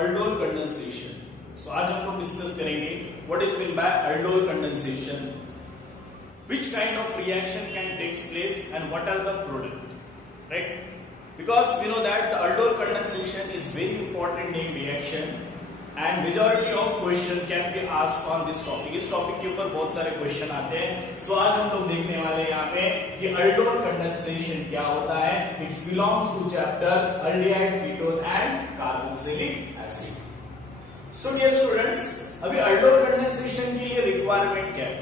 aldol condensation. So आज हम लोग डिस्कस करेंगे what is meant by aldol condensation, which kind of reaction can takes place and what are the product, right? Because we know that the aldol condensation is very important in reaction and majority of question can be asked on this topic. इस topic के ऊपर बहुत सारे question आते हैं. So आज हम लोग देखने वाले हैं यहाँ पे कि aldol condensation क्या होता है. It belongs to chapter aldehyde, ketone and carboxylic acid. So dear students, अभी aldol condensation के लिए requirement क्या है?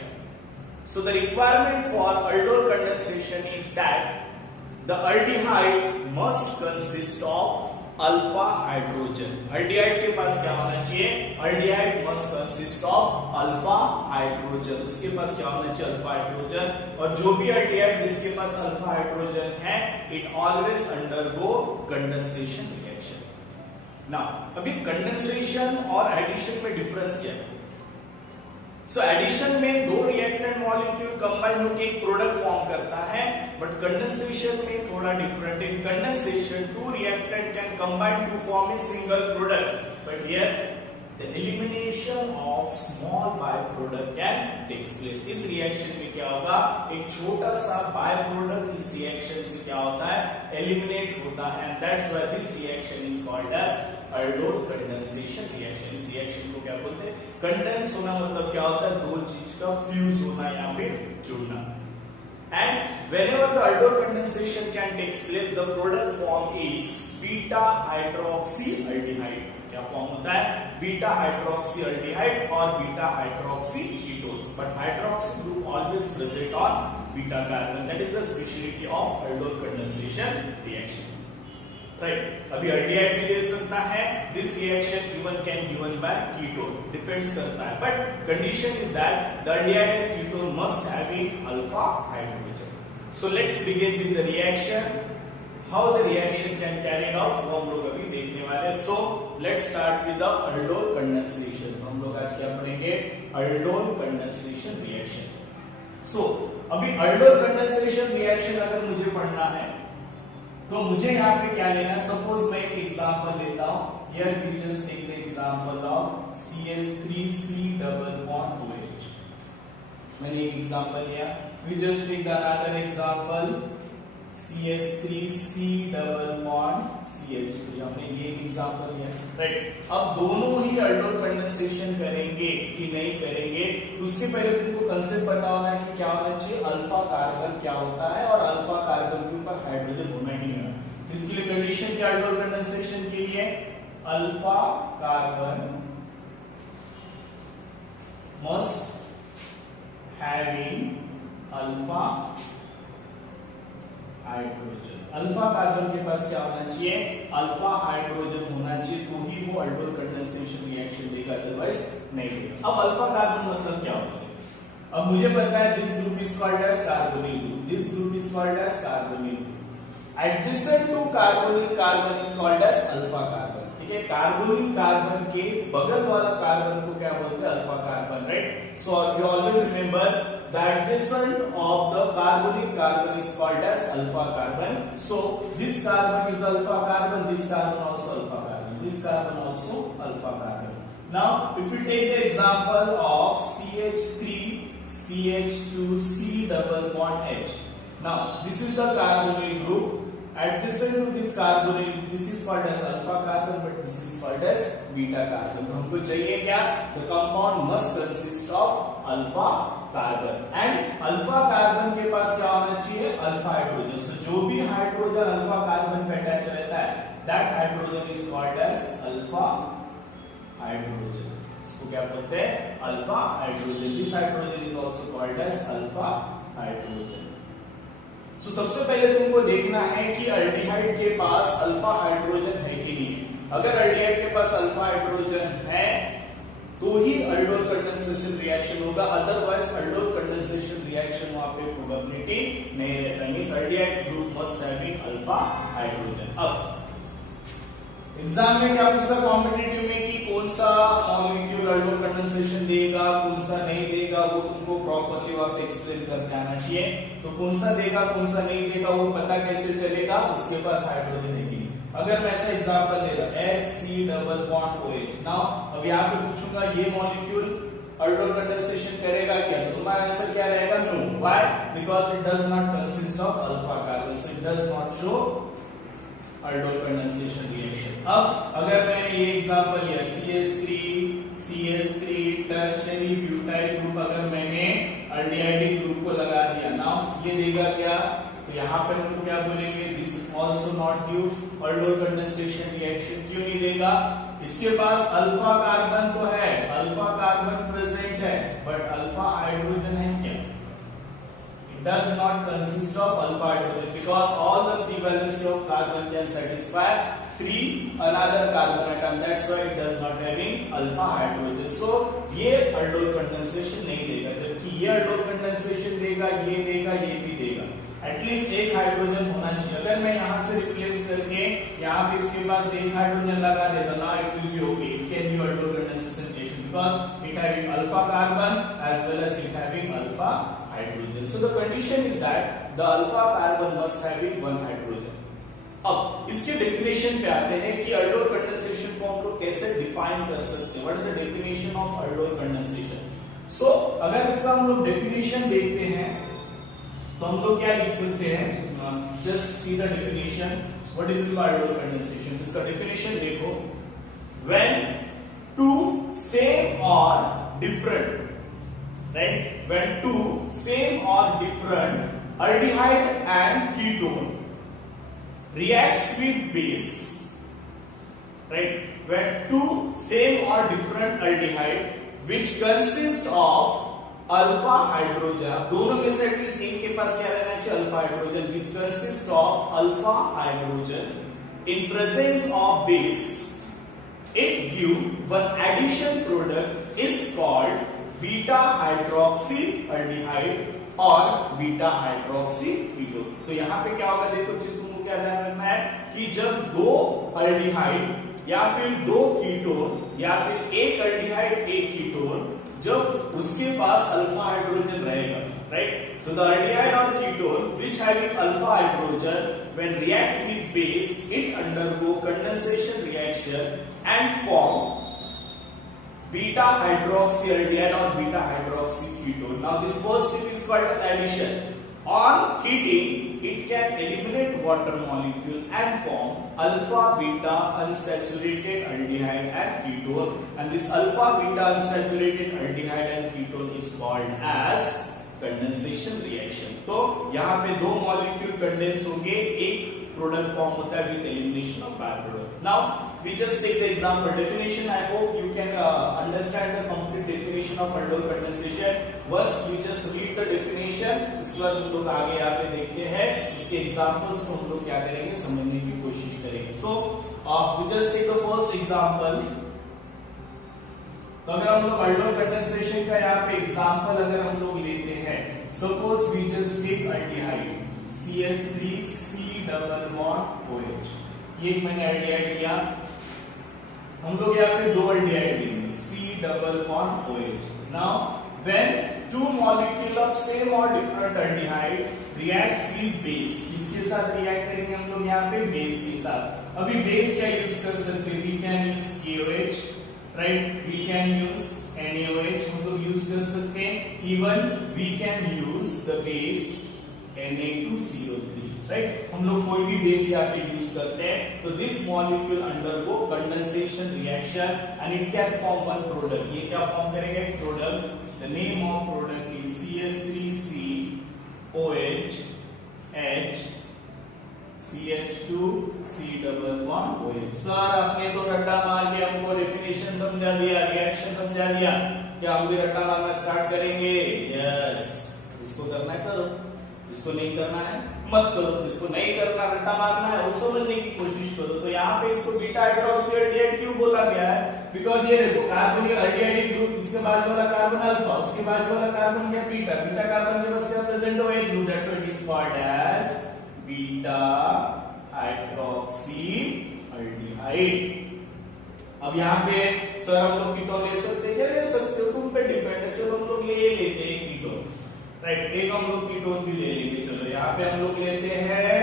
So the requirement for aldol condensation is that the aldehyde must consist of alpha hydrogen. aldehyde के पास क्या होना चाहिए? aldehyde must consist of alpha hydrogen. उसके पास क्या होना चाहिए? Alpha hydrogen. और जो भी aldehyde जिसके पास अल्फा हाइड्रोजन है, it always undergo condensation reaction. Now अभी कंडेंसेशन और एडिशन में डिफरेंस क्या है? सो एडिशन में दो रिएक्टेंट मॉलिक्यूल कंबाइन होकर एक प्रोडक्ट फॉर्म करता है, बट कंडेंसेशन में थोड़ा different. In condensation two reactant can combine to form a single product, but here the elimination of small by product can takes place. इस reaction में क्या होगा? एक छोटा सा बाय प्रोडक्ट इस रिएक्शन से क्या होता है? एलिमिनेट होता है. That's why this reaction is called as aldol condensation reaction. इस रिएक्शन को क्या बोलते हैं? कंडेंस होना मतलब क्या होता है? दो चीज का फ्यूज होना या फिर जुड़ना. And whenever the aldol condensation can takes place, the product form is beta hydroxyaldehyde. क्या फॉर्म होता है? बीटा हाइड्रोक्सीaldehyde और beta hydroxy ketone. But hydroxy group always present on beta carbon. That is the speciality of aldol condensation reaction. Right. अभी aldehyde भी दे सकता है. This reaction given can given by ketone, depends करता है. But condition is that the aldehyde and ketone must have alpha hydrogen. So let's begin with the reaction. How the reaction can carry out वो हम लोग अभी देखने वाले हैं. So let's start with the aldol condensation. हम लोग आज क्या पढ़ेंगे? aldol condensation reaction. सो अभी aldol कंडेंसेशन रिएक्शन अगर मुझे पढ़ना है तो मुझे यहाँ पे क्या लेना है? सपोज मैं एक एग्जांपल लेता हूँ. Here we just take the example of CH3C double bond OH. मैंने एक एग्जांपल लिया. We just take the another example CH3C double bond CH3. हमने ये एक एग्जांपल लिया, राइट. अब दोनों ही aldol कंडेंसेशन करेंगे कि नहीं करेंगे, उसके पहले तुमको कंसेप्ट पता होना है कि क्या होना चाहिए. अल्फा कार्बन क्या होता है और अल्फा कार्बन के ऊपर हाइड्रोजन होना ही नहीं. इसके लिए कंडीशन क्या aldol कंडेंसेशन के लिए? Alpha carbon must having alpha hydrogen. Alpha carbon के पास क्या होना चाहिए? अल्फा हाइड्रोजन होना चाहिए, तो ही वो aldol कंडेंसेशन रिएक्शन देगा, अदरवाइज नहीं देगा. अब अल्फा कार्बन मतलब क्या होता है? अब मुझे पता है this group is called as carbonyl group, this group is called as carbonyl group. Adjacent to carbonyl carbon is called as alpha carbon. ठीक है. कार्बोनिल कार्बन के बगल वाला कार्बन को क्या बोलते हैं? Alpha carbon, right. So you always remember the adjacent of the carbonyl carbon is called as alpha carbon. So this carbon is alpha carbon, this carbon also alpha carbon, this carbon also alpha carbon. Now if we take the example of CH3 CH2C double bond H. Now this is the carbonyl group. Adjacent to this carbonyl, this is called as alpha carbon, but this is called as beta carbon. तो हमको चाहिए क्या? The compound must consist of alpha carbon. And alpha carbon के पास क्या होना चाहिए? alpha hydrogen. So जो भी हाइड्रोजन alpha carbon पे अटैच रहता है, that hydrogen is called as alpha hydrogen. इसको क्या बोलते हैं? alpha hydrogen. This hydrogen is also called as alpha hydrogen. तो सबसे पहले तुमको देखना है कि aldehyde के पास अल्फा हाइड्रोजन है कि नहीं. अगर aldehyde के पास अल्फा हाइड्रोजन है तो ही aldol कंडेंसेशन रिएक्शन होगा, अदरवाइज aldol कंडेंसेशन रिएक्शन वहां पे प्रोबेबिलिटी नहीं रहता. Means aldehyde group must have alpha hydrogen. अब एग्जाम में क्या पूछता कॉम्पिटिटिव में कि कौन सा मॉलिक्यूल aldol कंडेंसेशन देगा, कौन सा नहीं देगा, वो तुमको प्रॉपर्ली वहां पे एक्सप्लेन करके आना चाहिए. तो कौन सा देगा, कौन सा नहीं देगा, वो पता कैसे चलेगा? उसके पास हाइड्रोजन है कि नहीं. अगर मैं ऐसा एग्जांपल ले रहा HC double bond OH, now अब यहाँ पे पूछूंगा ये मॉलिक्यूल aldol कंडेंसेशन करेगा क्या, तो तुम्हारा आंसर क्या रहेगा? No. Why? Because it does not consist of alpha carbon, so it does not show aldol condensation reaction. अब अगर मैंने ये एग्जांपल लिया CH3 टर्शियरी ब्यूटाइल ग्रुप, अगर मैंने एल्डिहाइड ग्रुप को लगा दिया, नाउ ये देगा क्या? तो यहाँ पे हम क्या बोलेंगे? This also not give aldol condensation reaction. क्यों नहीं देगा? इसके पास अल्फा कार्बन तो है, अल्फा कार्बन प्रेजेंट है, बट अल्फा हाइड्रोजन है क्या? It does not consist of alpha hydrogen because all the three valency of carbon can satisfy three another carbon atom. That's why it does not having alpha hydrogen. So ये aldol condensation नहीं देगा, जबकि ये aldol condensation देगा, ये देगा, ये भी देगा. एटलीस्ट एक हाइड्रोजन होना चाहिए. अगर मैं यहाँ से रिप्लेस करके यहाँ पे इसके पास एक हाइड्रोजन लगा देता ना, it will be okay. It can be aldol condensation reaction because it having alpha carbon as well as it having alpha hydrogen. So the condition is that the alpha carbon must having one hydrogen. अब इसके definition पे आते हैं कि aldol condensation को हम लोग कैसे डिफाइन कर सकते हैं. What is the definition of aldol condensation? सो अगर इसका हम लोग डेफिनेशन देखते हैं तो हम लोग क्या लिख सकते हैं? Just see the definition. What is aldol condensation? इसका डेफिनेशन देखो. When two same or different, right? When two same or different aldehyde and ketone reacts with base, right? When two same or different aldehyde which consist of alpha hydrogen, दोनों में से at least एक के पास क्या रहना चाहिए? Alpha hydrogen, which consists of alpha hydrogen in presence of base, it give one addition product is called beta hydroxy aldehyde और beta hydroxy ketone. तो यहाँ पे क्या होगा? देखो चीज तुमको क्या ध्यान रखना है कि जब दो अल्डिहाइड या फिर दो कीटोन या फिर एक अल्डिहाइड एक कीटोन, जब उसके पास अल्फा हाइड्रोजन रहेगा, right? So the aldehyde or ketone which having alpha hydrogen when react with base, it undergo condensation reaction and form beta hydroxy aldehyde or beta hydroxy ketone. Now this first step is called an addition. On heating, it can eliminate water molecule and form alpha beta unsaturated aldehyde and ketone, and this alpha beta unsaturated aldehyde and ketone is called as condensation reaction. तो यहाँ पे दो molecule condense होंगे, एक product form होता है with elimination of by product. Now we just take the example definition. I hope you can understand the complete definition of aldol condensation. Once you just read the definition, उसके बाद हम लोग आगे यहाँ पे देखते हैं इसके एग्जांपल्स को हम लोग क्या करेंगे, समझने की कोशिश करेंगे. So we just take the first example. तो अगर हम लोग aldol कंडेंसेशन का यहाँ पे एग्जांपल अगर हम लोग लेते हैं, suppose we just take aldehyde CH3C double bond OH. ये मैंने अल्डिहाइड लिया, हम लोग यहाँ पे दो अल्डिहाइड लेंगे C double bond OH. Now when two molecule of same और different aldehyde reacts with base, इसके साथ रिएक्ट करेंगे हम लोग यहाँ पे बेस के साथ. अभी बेस क्या यूज कर सकते हैं? We can use KOH, right? We can use NaOH हम लोग यूज कर सकते हैं. Even we can use the base Na2CO3, right? हम लोग कोई भी बेस यहाँ पे यूज करते हैं. तो this molecule undergo condensation reaction and it can form one product. ये क्या फॉर्म करेंगे? Product. The name of product is CH3COH H CH2C double bond OH. Sir आपने तो रट्टा मार के हमको डेफिनेशन समझा दिया, रिएक्शन समझा दिया, क्या हम भी रट्टा मारना स्टार्ट करेंगे? यस. इसको करना है करो, इसको नहीं करना है मत करो. इसको नहीं करना, रट्टा मारना है, वो समझने की कोशिश करो. तो यहाँ पे इसको बीटा हाइड्रोक्सी अल्डिहाइड क्यों बोला गया है? बिकॉज ये देखो कार्बन के अल्डिहाइड ग्रुप, इसके बाद वाला कार्बन अल्फा, उसके बाद वाला कार्बन क्या बीटा. बीटा कार्बन के पास क्या प्रेजेंट हो? एक group. That's why it is called as beta hydroxy aldehyde. अब यहाँ पे सर हम लोग कीटोन ले सकते हैं क्या? ले सकते हो, तुम पे डिपेंड है. चलो हम लोग ले लेते हैं कीटोन, राइट? एक हम लोग कीटोन भी ले लेंगे. चलो यहाँ पे हम लोग लेते हैं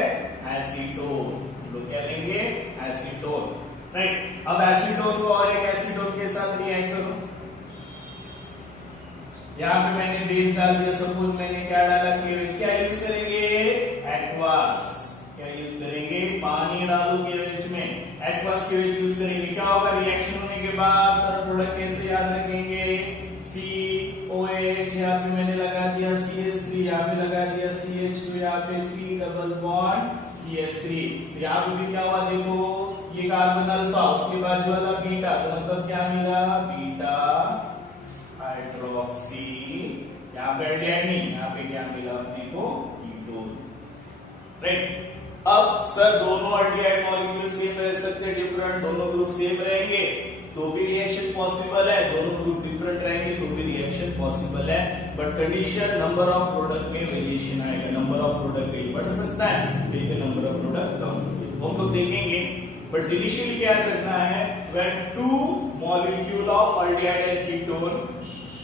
एसीटोन. हम लोग क्या लेंगे, एसीटोन, राइट। अब एसीटोन को और एक एसीटोन के साथ रिएक्ट करो, यहाँ पे मैंने बेस डाल दिया, सपोज मैंने क्या डाला, केवेज, क्या यूज करेंगे, एक्वास, क्या यूज करेंगे, पानी डालो केवेज में, एक्वास केवेज यूज करेंगे। क्या होगा, रिएक्शन होने के बाद सर प्रोडक्ट कैसे याद रखेंगे, COH, यहाँ पे मैंने लगा दिया CH3, यहाँ पे लगा दिया CH2, यहाँ पे C डबल बॉन्ड CH3, यहाँ पे भी क्या हुआ देखो, ये कार्बन अल्फा, उसके बाद वाला बीटा, तो मतलब क्या मिला, बीटा हाइड्रोक्सी, यहाँ पे एल्डिहाइड नहीं, यहाँ पे क्या मिला अपने को, कीटोन, राइट। अब सर दोनों एल्डिहाइड मॉलिक्यूल सेम रह सकते हैं, डिफरेंट, दोनों ग्रुप सेम रहेंगे तो भी रिएक्शन पॉसिबल है, दोनों ग्रुप डिफरेंट रहेंगे तो भी रिएक्शन पॉसिबल है, but condition number of product में वेरिएशन आएगा, नंबर ऑफ प्रोडक्ट कहीं बढ़ सकता है, कहीं नंबर ऑफ प्रोडक्ट कम, हम लोग देखेंगे। बट इनिशियली क्या रखना है, when two molecule of aldehyde and ketone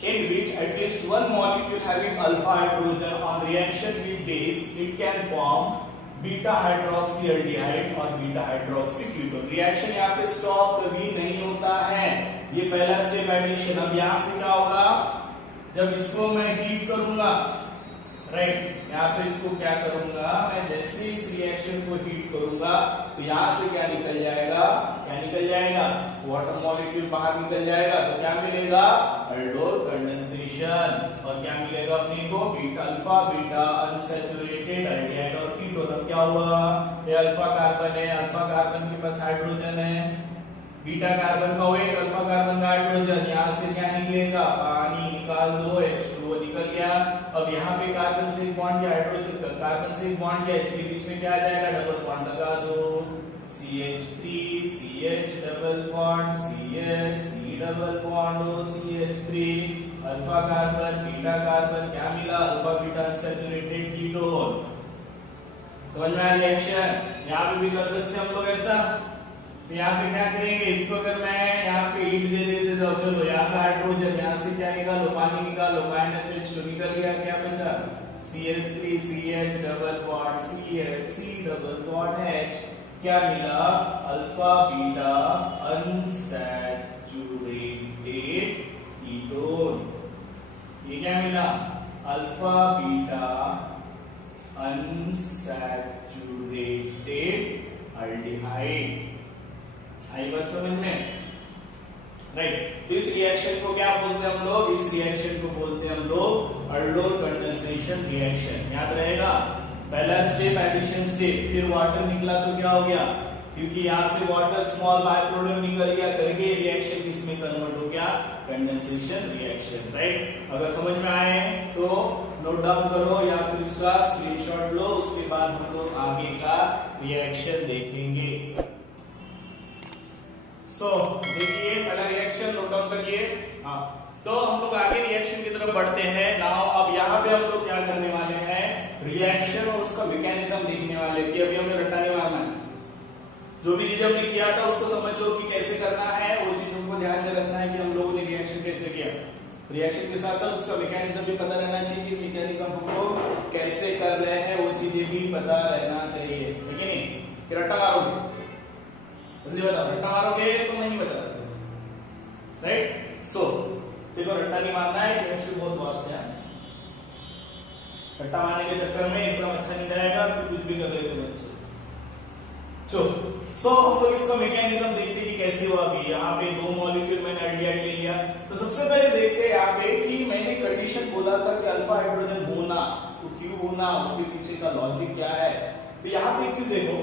in which at least one molecule having alpha hydrogen on reaction with base, it can form beta hydroxy aldehyde और बीटा हाइड्रोक्सी कीटोन। रिएक्शन यहाँ पे stop कभी नहीं होता है, ये पहला स्टेप एडिशन। अब यहाँ से क्या होगा, जब इसको मैं हीट करूंगा, राइट, यहाँ पे इसको क्या करूंगा मैं, जैसे इस रिएक्शन को हीट करूंगा तो यहाँ से क्या निकल जाएगा, क्या निकल जाएगा, वाटर मॉलिक्यूल बाहर निकल जाएगा, तो क्या मिलेगा, अल्डोल कंडेंसेशन, और क्या मिलेगा अपने को, beta alpha beta unsaturated aldehyde और कीटोन। अब क्या हुआ, ये अल्फा कार्बन है, अल्फा कार्बन के पास हाइड्रोजन है, बीटा कार्बन का OH, अल्फा कार्बन का हाइड्रोजन, यहाँ से क्या निकलेगा, पानी निकाल दो, H2O निकल गया। अब यहाँ पे कार्बन से बॉन्ड किया, हाइड्रोजन कार्बन से बॉन्ड किया, इसके बीच में क्या आ जाएगा, डबल बॉन्ड लगा दो, CH3 CH double bond CH, C double bond O CH3, alpha carbon beta carbon, क्या मिला, अल्फा बीटा अनसैचुरेटेड कीटोन। समझ में आया रिएक्शन, यहाँ पे भी कर सकते हैं हम लोग ऐसा। तो यहाँ पे क्या करेंगे, इसको अगर मैं यहाँ पे हीट दे देते तो चलो यहाँ पे हाइड्रोजन, यहाँ से क्या निकालो, पानी निकालो, -H2 निकल गया, क्या बचा, CH3 CH double bond CH, C double bond H, क्या मिला, अल्फा बीटा अनसैचुरेटेड कीटोन। ये क्या मिला, अल्फा बीटा अनसैचुरेटेड एल्डिहाइड। आई बात समझ में, राइट। तो इस रिएक्शन को क्या बोलते हैं हम लोग, इस रिएक्शन को बोलते हैं हम लोग अल्डोल कंडेंसेशन रिएक्शन। याद रहेगा, पहला स्टेप एडिशन स्टेप, फिर वाटर निकला तो क्या हो गया, क्योंकि यहाँ से वाटर स्मॉल बाय प्रोडक्ट निकल गया, करके रिएक्शन किसमें कन्वर्ट हो गया, कंडेंसेशन रिएक्शन, राइट। अगर समझ में आए तो नोट डाउन करो या फिर इसका स्क्रीनशॉट लो, उसके बाद हम लोग आगे का रिएक्शन देखेंगे। देखिए पहला रिएक्शन नोट डाउन करिए, हाँ। तो हम लोग आगे रिएक्शन की तरफ बढ़ते हैं। नाउ अब यहाँ पे हम लोग क्या करने वाले हैं, रिएक्शन और उसका मैकेनिज्म देखने वाले कि अभी हमें रट्टा नहीं मारना है, जो भी चीजें हमने किया था उसको समझ लो कि कैसे करना है, वो चीजों को ध्यान में रखना है कि हम लोगों ने रिएक्शन कैसे किया। रिएक्शन के साथ साथ उसका मैकेनिज्म भी पता रहना चाहिए कि मैकेनिज्म हम लोग कैसे कर रहे हैं, वो चीजें भी पता रहना चाहिए, है कि नहीं। कि रट्टा मारोगे, जल्दी बताओ, रट्टा मारोगे तो मैं नहीं बता, राइट। सो देखो रट्टा नहीं मारना है, केमिस्ट्री बहुत वास्ट है, रट्टा मारने के चक्कर में एग्जाम अच्छा नहीं जाएगा, फिर कुछ भी कर रहे हो बच्चे। सो हम लोग इसका मैकेनिज्म देखते हैं कि कैसे हुआ। अभी यहाँ पे दो मॉलिक्यूल मैंने एल्डिहाइड ले लिया, तो सबसे पहले देखते हैं यहाँ पे कि मैंने कंडीशन बोला था कि अल्फा हाइड्रोजन होना, तो क्यों होना, उसके पीछे का लॉजिक क्या है। तो यहाँ पे एक चीज देखो,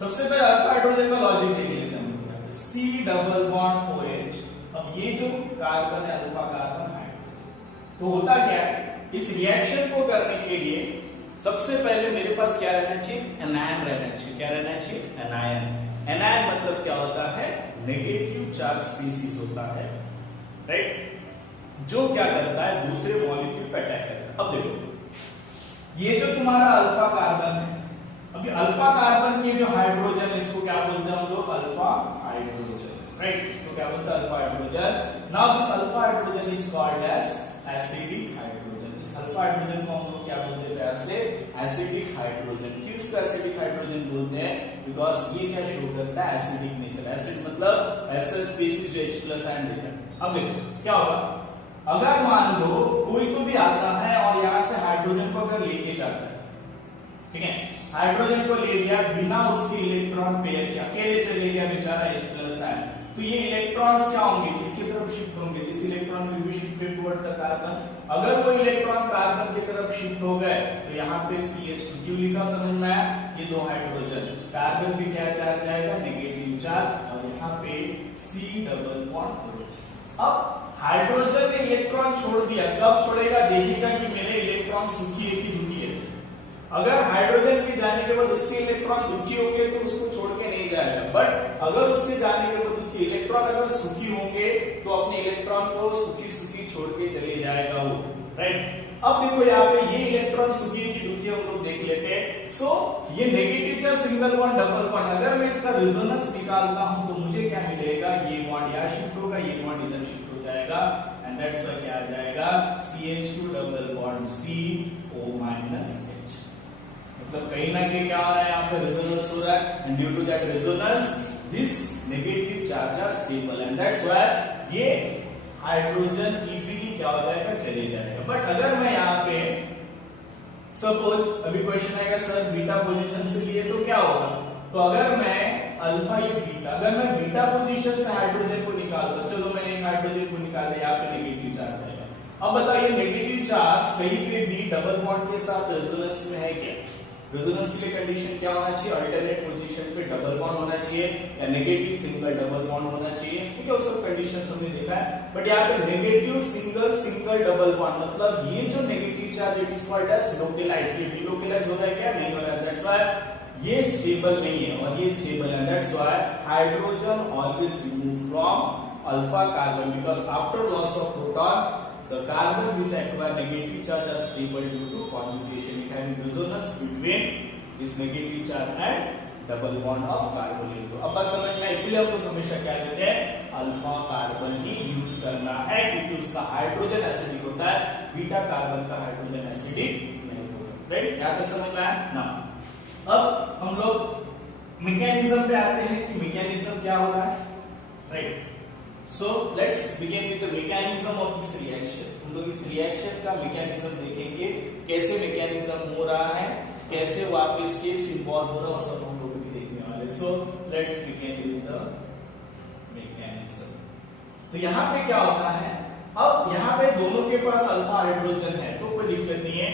सबसे पहले अल्फा हाइड्रोजन का लॉजिक देख लेते हैं हम लोग। C डबल बॉन्ड OH, अब ये जो कार्बन है अल्फा कार्बन हाइड्रोजन, तो होता क्या है, इस रिएक्शन को करने के लिए सबसे पहले मेरे पास क्या रहना चाहिए, एनायन रहना चाहिए। क्या रहना चाहिए, एनायन। एनायन मतलब क्या होता है, नेगेटिव चार्ज स्पीसीज होता है, राइट, जो क्या करता है, दूसरे मॉलिक्यूल पे अटैक करता है। अब देखो ये जो तुम्हारा अल्फा कार्बन है, अभी अल्फा कार्बन के जो हाइड्रोजन, इसको क्या बोलते हैं हम लोग, अल्फा हाइड्रोजन, राइट, इसको क्या बोलते हैं, alpha hydrogen. Now this alpha hydrogen is called as acidic hydrogen. इस अल्फा हाइड्रोजन को हम लोग क्या बोलते हैं ऐसे एसिडिक हाइड्रोजन। क्यों इसको एसिडिक हाइड्रोजन बोलते हैं? बिकॉज ये क्या शो करता है एसिडिक नेचर। एसिड मतलब ऐसा स्पीशीज जो H+ आयन देता है। अब देखो क्या होगा, अगर मान लो कोई तो भी आता है और यहां से हाइड्रोजन को अगर लेके जाता है, ठीक है, हाइड्रोजन को ले गया बिना उसके इलेक्ट्रॉन पेयर के, अकेले चले गया बेचारा H+ आयन, तो ये इलेक्ट्रॉन्स क्या होंगे, किसकी तरफ शिफ्ट होंगे? This electron will be shifted toward the carbon. अगर वो इलेक्ट्रॉन कार्बन की तरफ शिफ्ट हो गए तो यहाँ पे CH2 क्यों लिखा समझ में आया? ये दो हाइड्रोजन, कार्बन पे क्या चार्ज आएगा? नेगेटिव चार्ज, और यहाँ पे C डबल बॉन्ड। अब हाइड्रोजन ने इलेक्ट्रॉन छोड़ दिया, कब छोड़ेगा? देखिएगा कि मेरे इलेक्ट्रॉन सुखी है कि दुखी है। अगर हाइड्रोजन के जाने के बाद उसके इलेक्ट्रॉन दुखी होंगे तो उसको छोड़ के नहीं जाएगा, बट अगर उसके जाने के बाद उसके इलेक्ट्रॉन अगर सुखी होंगे तो अपने इलेक्ट्रॉन को सुखी सुखी छोड़ के चले जाएगा वो, राइट। अब देखो यहाँ पे ये इलेक्ट्रॉन सुखी है कि दुखी है हम लोग देख लेते हैं। सो ये negative charge single bond double bond, अगर मैं इसका रेजोनेंस निकालता हूं तो मुझे क्या मिलेगा? ये बॉन्ड यहाँ शिफ्ट होगा, ये बॉन्ड इधर शिफ्ट हो जाएगा, एंड दैट्स व्हाई क्या आ जाएगा? CH2 double bond CO-H। मतलब कहीं ना कहीं क्या हो रहा है यहाँ पे? रेजोनेंस हो रहा है, and due to that resonance this negative charge are stable, and that's why ये हाइड्रोजन इजीली क्या हो जाएगा? चले जाएगा। बट अगर मैं यहाँ पे सपोज अभी क्वेश्चन आएगा सर बीटा पोजीशन से लिए तो क्या होगा? तो अगर मैं अल्फा ये बीटा, अगर मैं बीटा पोजीशन से हाइड्रोजन को निकाल दूं, चलो मैंने एक हाइड्रोजन को निकाल दिया, यहाँ पे नेगेटिव चार्ज आएगा। अब बताइए नेगेटिव चार्ज कहीं पे भी डबल बॉन्ड के साथ रेजोनेंस में है क्या? रेजोनेंस के लिए कंडीशन क्या होना चाहिए? अल्टरनेट पोजीशन पे डबल बॉन्ड होना चाहिए या नेगेटिव सिंगल डबल बॉन्ड होना चाहिए, ठीक है, वो सब कंडीशंस हमने देखा है। बट यहाँ पे negative single single double bond, मतलब ये जो negative charge it is called as localised. ये डिलोकलाइज हो रहा है क्या? नहीं हो रहा है, दैट्स व्हाई ये स्टेबल नहीं है और ये स्टेबल है, that's why hydrogen always remove from alpha carbon, because after loss of proton the carbon which acquire negative charge are stable due to conjugation. It has resonance between this negative charge and double bond of carbon. अब बात समझ में, इसलिए हम लोग हमेशा क्या कहते हैं? अल्फा कार्बन ही यूज करना है, क्योंकि उसका हाइड्रोजन एसिडिक होता है, बीटा कार्बन का हाइड्रोजन एसिडिक नहीं होगा, राइट। यहाँ तक समझ में आया ना? अब हम लोग मैकेनिज्म पे आते हैं कि मैकेनिज्म क्या हो रहा है, right. So let's begin with the mechanism of this reaction. हम लोग इस रिएक्शन का मैकेनिज्म देखेंगे, कैसे मैकेनिज्म हो रहा है, कैसे वापस स्टेप्स इन्वॉल्व हो रहा है, सब हम लोग भी देखने वाले। So let's begin with the mechanism. तो यहाँ पे क्या होता है? अब यहाँ पे दोनों के पास अल्फा हाइड्रोजन है तो कोई दिक्कत नहीं है।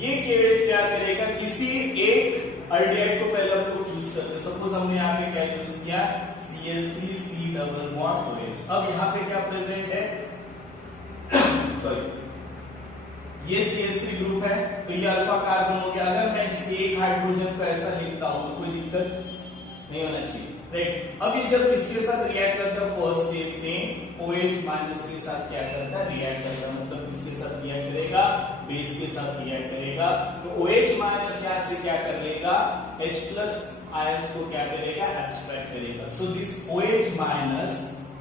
ये KH क्या करेगा? किसी एक अल्डिहाइड को पहले हम लोग चूज करते हैं। सपोज हमने यहाँ पे क्या चूज किया? CH3 C double bond OH। अब यहाँ पे क्या प्रेजेंट है? सॉरी, ये CH3 ग्रुप है तो ये अल्फा कार्बन हो गया। अगर मैं इस एक हाइड्रोजन को ऐसा लिखता हूं तो कोई दिक्कत नहीं होना चाहिए, राइट। अब ये जब किसके साथ रिएक्ट करता है? फर्स्ट स्टेप में OH माइनस के साथ क्या करता है? रिएक्ट करता है, मतलब किसके साथ रिएक्ट करेगा? बेस के साथ रिएक्ट करेगा। तो OH माइनस यहाँ से क्या कर लेगा? H+ आयंस को क्या करेगा? एब्स्ट्रैक्ट करेगा। So this OH minus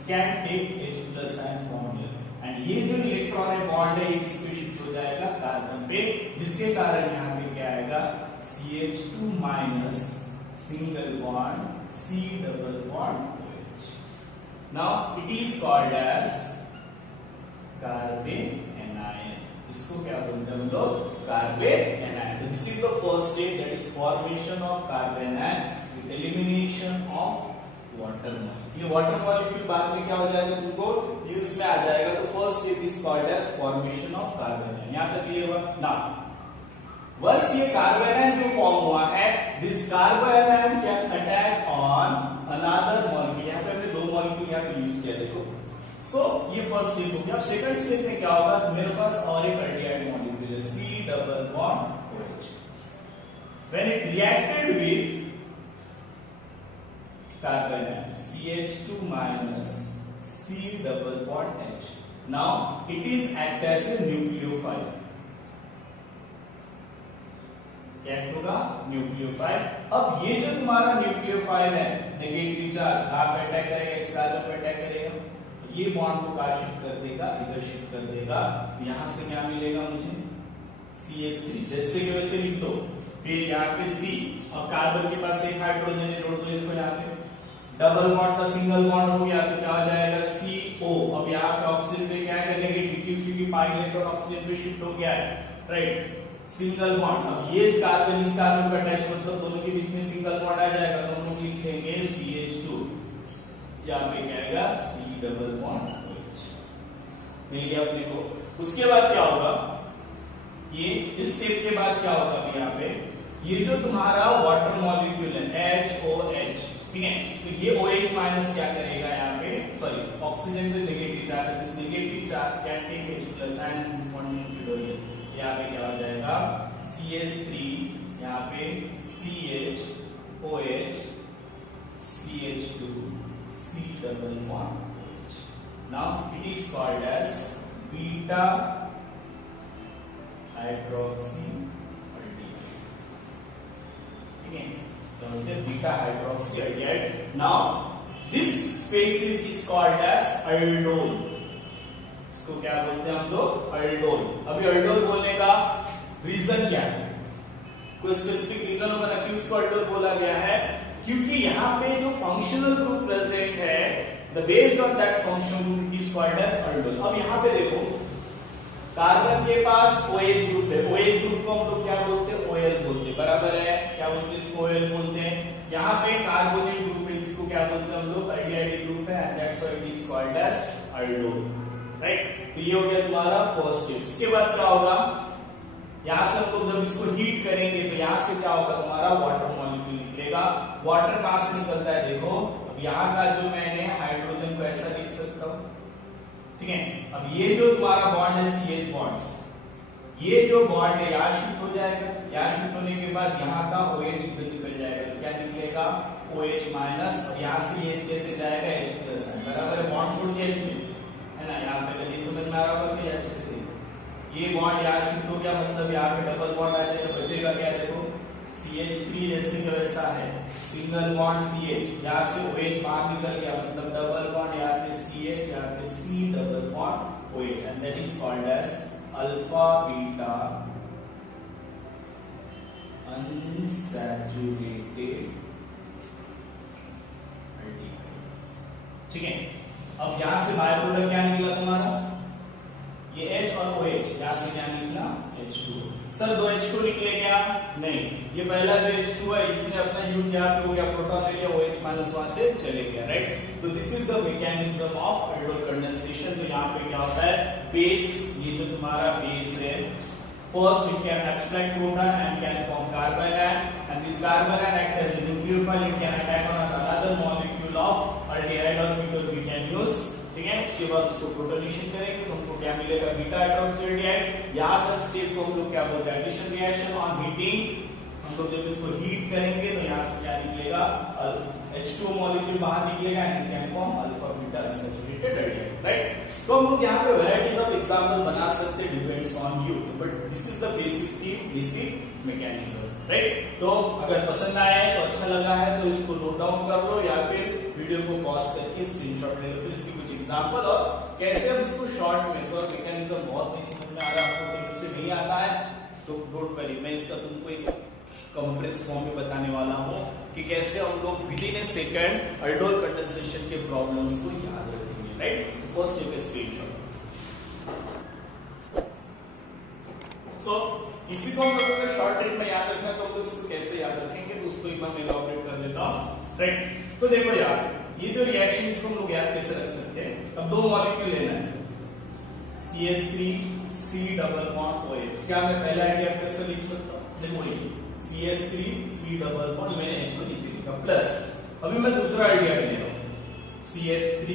can take H+ ion bond, and ये जो इलेक्ट्रॉन है बॉन्ड है ये किस पे शिफ्ट हो जाएगा? कार्बन पे, जिसके कारण यहाँ पे क्या आएगा? CH2 minus single bond C double bond OH। Now it is called as carbon anion. इसको क्या बोलते हैं हम लोग? Carbon anion. This is the first step, that is formation of carbon anion with elimination of water molecule. ये water molecule बाद में क्या हो जाएगा? तुमको यूज में आ जाएगा। तो first step is called as formation of carbon anion. यहां तक क्लियर हुआ? नाउ वंस ये कार्बन एनायन जो फॉर्म हुआ है, this carbon anion can attack on another molecule. यहाँ पे हमने दो मॉलिक्यूल यहाँ पे यूज किया, देखो। सो ये फर्स्ट स्टेप हो गया। अब सेकंड स्टेप में क्या होगा? मेरे पास और एक अल्डिहाइड मॉलिक्यूल है C double bond OH। When it reacted with carbon atom CH2 minus C double bond H, now it is act as a nucleophile। क्या होगा? न्यूक्लियोफाइल। अब ये जो तुम्हारा न्यूक्लियोफाइल है, नेगेटिव चार्ज कहां पे अटैक करेगा? इस कार्बन पे अटैक करेगा, ये बॉन्ड को कहां शिफ्ट कर देगा? इधर शिफ्ट कर देगा। यहां से क्या मिलेगा मुझे? CH3 जैसे कि वैसे लिख दो। फिर यहाँ पे C, और कार्बन के पास एक हाइड्रोजन है, जोड़ दो इसको यहाँ पे। डबल बॉन्ड का सिंगल बॉन्ड हो गया तो क्या हो जाएगा CO। अब यहाँ पे ऑक्सीजन पे क्या है नेगेटिव, क्योंकि पाई इलेक्ट्रॉन ऑक्सीजन पे शिफ्ट हो गया है, राइट। सिंगल बॉन्ड, अब ये कार्बन इस कार्बन का अटैच, मतलब दोनों के बीच में सिंगल बॉन्ड आ जाएगा तो हम लोग लिखेंगे CH2, यहाँ पे क्या आएगा C डबल बॉन्ड OH, मिल गया अपने को। उसके बाद क्या होगा, ये इस स्टेप के बाद क्या होगा अभी यहाँ पे, ये जो तुम्हारा वाटर मॉलिक्यूल है HOH, ठीक है, तो ये OH माइनस क्या करेगा यहाँ पे, सॉरी ऑक्सीजन पे negative charge, this negative charge can take H plus and bonding to यहाँ पे क्या हो जाएगा CH3, यहाँ पे CH OH CH2 C double bond H. Now it is called as beta hydroxy aldehyde. Okay, so the beta hydroxy aldehyde. Now this species is called as aldol. इसको क्या बोलते हैं हम लोग, अल्डोल। अभी अल्डोल बोलने का रीजन क्या है, कोई स्पेसिफिक रीजन होगा ना क्यों इसको अल्डोल बोला गया है, क्योंकि यहाँ पे जो फंक्शनल ग्रुप प्रेजेंट है, the based on that functional group is called as aldol. अब यहाँ पे देखो कार्बन के पास OH ग्रुप है, OH ग्रुप को हम लोग क्या बोलते हैं, OL बोलते हैं, बराबर है, क्या बोलते हैं इसको OL बोलते हैं। यहाँ पे कार्बोनेट ग्रुप है, इसको क्या बोलते हैं हम लोग, aldehyde ग्रुप है, and that's why it is called as aldol, right. तो ये हो गया तुम्हारा फर्स्ट स्टेप। इसके बाद क्या होगा, यहां से हम लोग जब इसको हीट करेंगे तो यहां से क्या होगा, तुम्हारा वाटर मॉलिक्यूल निकलेगा। वाटर कहां से निकलता है, देखो अब यहाँ का जो मैंने हाइड्रोजन को ऐसा लिख सकता हूं, ठीक है। अब ये जो तुम्हारा बॉन्ड है CH बॉन्ड, ये जो बॉन्ड है यहाँ शिफ्ट हो जाएगा, यहाँ शिफ्ट होने के बाद यहाँ का OH निकल जाएगा, तो क्या निकलेगा OH माइनस, और यहाँ से H कैसे जाएगा H प्लस, बराबर है, बॉन्ड छोड़ दिया इसमें, है ना। यहाँ पे कभी समझ में आ रहा होगा अच्छे से, ये बॉन्ड यहाँ शिफ्ट हो गया, मतलब यहाँ पे डबल बॉन्ड आ जाएगा, बचेगा क्या, देखो CH3 जैसे कि वैसा है, सिंगल बॉन्ड CH, यहाँ से OH बाहर निकल गया, मतलब डबल बॉन्ड यहाँ पे CH, यहाँ पे C double bond OH, and that is called as alpha beta unsaturated aldehyde, ठीक है। अब यहां से बाय प्रोडक्ट क्या निकला तुम्हारा, ये H और OH, यहां से क्या निकला H2। सर 2 H2 निकले क्या, नहीं, ये पहला जो H2 है इसने अपना यूज यहाँ पे हो गया, प्रोटॉन ले लिया, OH माइनस वहां से चले गया, राइट। तो this is the mechanism of aldol condensation. तो यहाँ पे क्या होता है, बेस, ये जो तुम्हारा बेस है, first it can abstract proton and can form carbon and this carbon act as a nucleophile, it can attack on another molecule of aldehyde or ketone we can use, ठीक है। उसके बाद उसको protonation करेंगे तो हमको क्या मिलेगा, बीटा हाइड्रोक्सी एल्डिहाइड। यहाँ तक स्टेप को हम लोग क्या बोलते हैं, एडिशन रिएक्शन ऑन हीटिंग। हम लोग जब इसको हीट करेंगे तो यहाँ से क्या निकलेगा, H2 मॉलिक्यूल बाहर निकलेगा and can form alpha beta unsaturated aldehyde, right. तो हम लोग यहाँ पे वैरायटीज ऑफ एग्जांपल बना सकते हैं, depends on you, but this is the basic theme, basic mechanism, right. तो अगर पसंद आया है तो अच्छा लगा है तो इसको नोट डाउन कर लो, या फिर वीडियो को पॉज करके स्क्रीनशॉट ले लो, फिर इसकी कुछ एग्जांपल और कैसे हम इसको शॉर्ट में, सर मैकेनिज्म बहुत नहीं समझ में आ रहा, आपको केमिस्ट्री नहीं आता है तो डोंट वरी, मैं इसका तुमको एक कंप्रेस फॉर्म में बताने वाला हूँ कि कैसे हम लोग with in A second aldol condensation के प्रॉब्लम्स को याद रखेंगे, राइट। तो फर्स्ट टेक ए स्क्रीनशॉट। सो इसी को हम लोगों को शॉर्ट ट्रिक में याद रखना है, तो हम लोग इसको कैसे याद रखेंगे तो उसको एक बार मैं इलैबोरेट कर देता हूँ, राइट। तो देखो यार, ये जो रिएक्शन इसको हम लोग याद कैसे रख सकते हैं, अब दो मॉलिक्यूल लेना है, CH3 C double bond OH। क्या मैं पहला आइडिया कैसे लिख सकता हूँ, देखो ये CH3 C डबल बॉन्ड, मैंने H को नीचे लिखा, प्लस अभी मैं दूसरा आइडिया ले रहा हूँ, CH3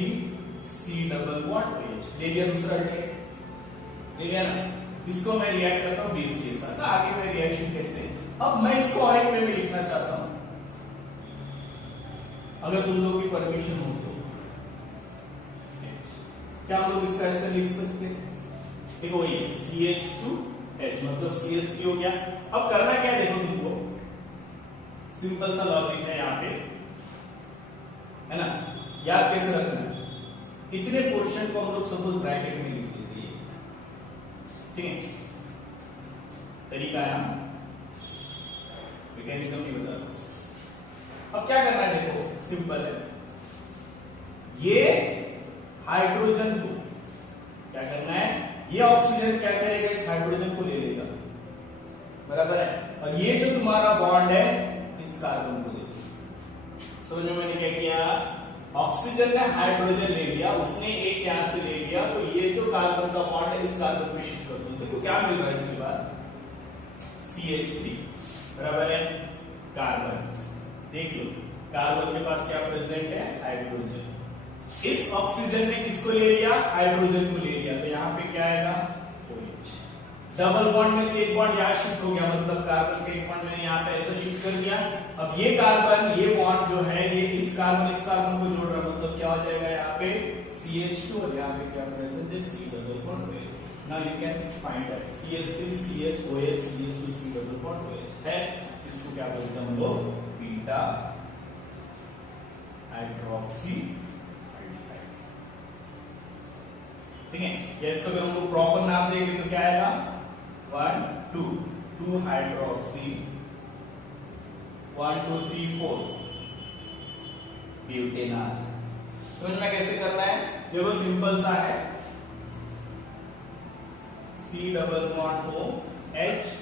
C double bond OH, ले लिया दूसरा आइडिया, ले लिया ना। इसको मैं रिएक्ट करता हूँ बेस के साथ, आगे मैं रिएक्शन कैसे, अब मैं इसको और एक वे में लिखना चाहता हूँ, अगर तुम लोगों की परमिशन हो तो क्या हम लोग इसका ऐसे लिख सकते हैं, देखो ये CH2H मतलब CH3 हो गया। अब करना क्या है, देखो तुमको सिंपल सा लॉजिक है यहाँ पे, है ना, याद कैसे रखना है, इतने पोर्शन को हम लोग सपोज ब्रैकेट में लिख लेते हैं, ठीक है। तरीका है, मैकेनिज्म नहीं बता। अब क्या करना है, देखो सिंपल है, ये हाइड्रोजन को क्या करना है, ये ऑक्सीजन क्या करेगा, इस हाइड्रोजन को ले लेगा, बराबर है, और ये जो तुम्हारा बॉन्ड है इस कार्बन को ले लेगा। समझ में मैंने क्या किया, ऑक्सीजन ने हाइड्रोजन ले लिया, उसने एक यहां से ले लिया, तो ये जो कार्बन का बॉन्ड है इस कार्बन में शिफ्ट कर दो। देखो क्या मिल रहा है इसके बाद, CH3 बराबर है कार्बन। देख लो कार्बन के पास क्या प्रेजेंट है, हाइड्रोजन। इस ऑक्सीजन ने किसको ले लिया, हाइड्रोजन को ले लिया, तो यहाँ पे क्या आएगा, OH। डबल बॉन्ड में से एक बॉन्ड यहाँ शिफ्ट हो गया, मतलब कार्बन के एक बॉन्ड मैंने यहाँ पे ऐसा शिफ्ट कर दिया। अब ये कार्बन, ये बॉन्ड जो है ये इस कार्बन को जोड़ रहा है, मतलब क्या हो जाएगा यहाँ पे CH2 और यहाँ पे क्या प्रेजेंट है, C double bond OH। Now you can find that CH3 CH OH CH2 C double bond OH है, इसको क्या बोलते हैं हम लोग, बीटा हाइड्रोक्सी। ठीक है, इसको अगर हम लोग प्रॉपर नाम देंगे तो क्या आएगा, 1 2 2 हाइड्रोक्सी 1 2 3 4 ब्यूटेनॉल। समझ में कैसे करना है, देखो सिंपल सा है, C double bond O H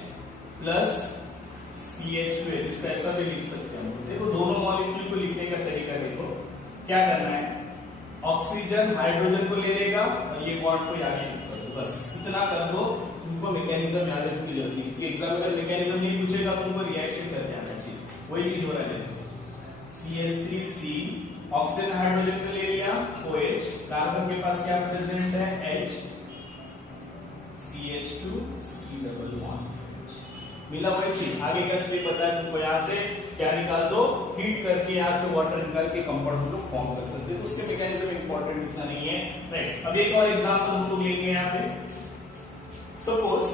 plus CH2H, इसको ऐसा भी लिख सकते हैं हम। देखो दोनों मॉलिक्यूल को लिखने का तरीका देखो, क्या करना है, ऑक्सीजन हाइड्रोजन को ले लेगा और ये बॉन्ड को यहाँ शिफ्ट कर दो, बस इतना कर दो। तुमको मैकेनिज्म याद रखने की जरूरत नहीं, एग्जाम में अगर मैकेनिज्म नहीं पूछेगा तो तुमको रिएक्शन करके आना चाहिए, वही चीज हो रहा है। CH3C ऑक्सीजन हाइड्रोजन को ले लिया, OH कार्बन के पास क्या प्रेजेंट है, H CH2 C double bond मिला, वही चीज। आगे का स्टेप बता है तुमको, यहाँ से क्या निकाल दो, हीट करके यहाँ से वाटर निकाल के कंपाउंड को फॉर्म कर सकते हो, उसके मैकेनिज्म इंपॉर्टेंट इतना नहीं है, राइट। अब एक और एग्जांपल हम लोग लेंगे यहाँ पे। सपोज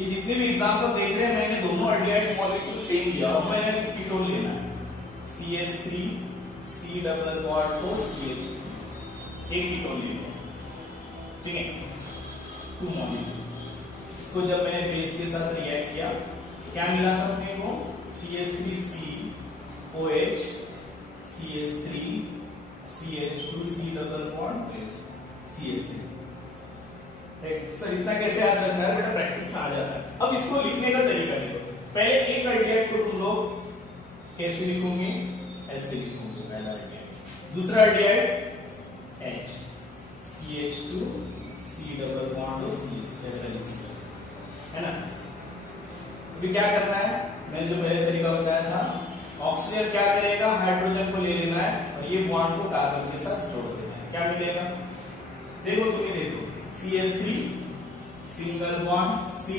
ये जितने भी एग्जांपल देख रहे हैं, मैंने दोनों एल्डिहाइड मॉलिक्यूल सेम लिया, अब मैंने कीटोन लेना है, CH3 C double bond O CH, एक कीटोन लेंगे, ठीक है, 2 मॉलिक्यूल। इसको जब मैंने बेस के साथ रिएक्ट किया, क्या मिला था अपने को, CH3C OH CH3 CH2 C double bond OH CH3। Sir इतना कैसे याद रखना है, बेटा प्रैक्टिस में आ जाता है। अब इसको लिखने का तरीका देखो, पहले एक एल्डिहाइड को तुम लोग कैसे लिखोगे, ऐसे लिखोगे पहला एल्डिहाइड, दूसरा aldehyde H CH2 C double bond O CH, ऐसा लिखोगे, है ना। अभी क्या करना है, मैंने जो पहले तरीका बताया था, ऑक्सीजन क्या करेगा, हाइड्रोजन को ले लेना है और ये बॉन्ड को कार्बन के साथ जोड़ देना है, क्या मिलेगा, देखो तुम्हें देखो, CH3 सिंगल बॉन्ड C,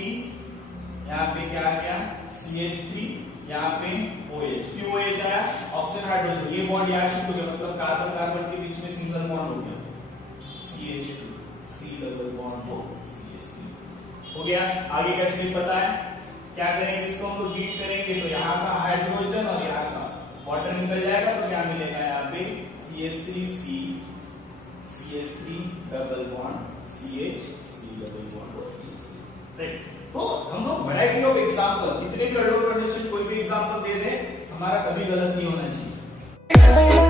यहाँ पे क्या आ गया CH3, यहाँ पे OH, क्यों OH आया, ऑक्सीजन हाइड्रोजन, ये बॉन्ड यहाँ शिफ्ट हो गया, मतलब कार्बन कार्बन के बीच में सिंगल बॉन्ड हो गया, CH2 C double bond O CH3 हो गया। आगे का स्टेप पता है, क्या करेंगे, इसको हम लोग हीट करेंगे, तो यहाँ का हाइड्रोजन और यहाँ का वाटर निकल जाएगा, तो क्या मिलेगा यहाँ पे CH3C CH3 double bond CH C double bond और CH3, राइट। तो हम लोग वैरायटी ऑफ एग्जांपल, कितने भी एल्डिहाइड कंडीशन कोई भी एग्जांपल दे दे, हमारा कभी गलत नहीं होना चाहिए।